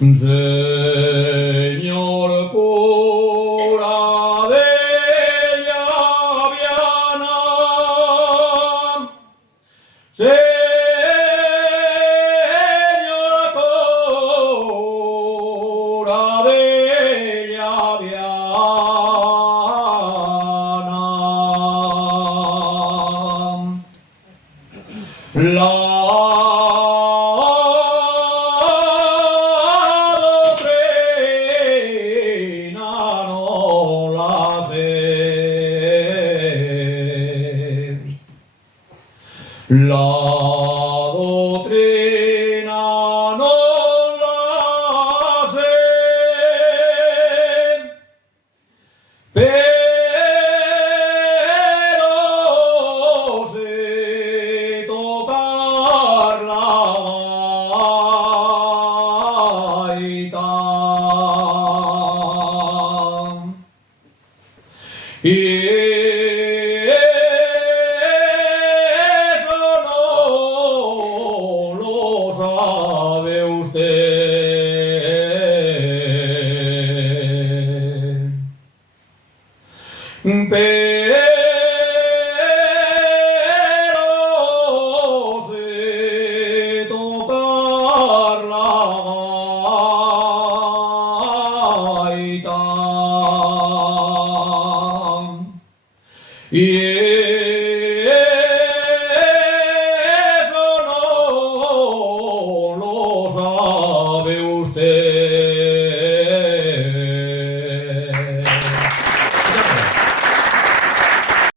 Señor cura de Llaviana, Señor cura de Llaviana, la doctrina no la sé, pero sé tocar la gaita. Y eso no lo sabe usted. Pero sé tocar la gaita. Y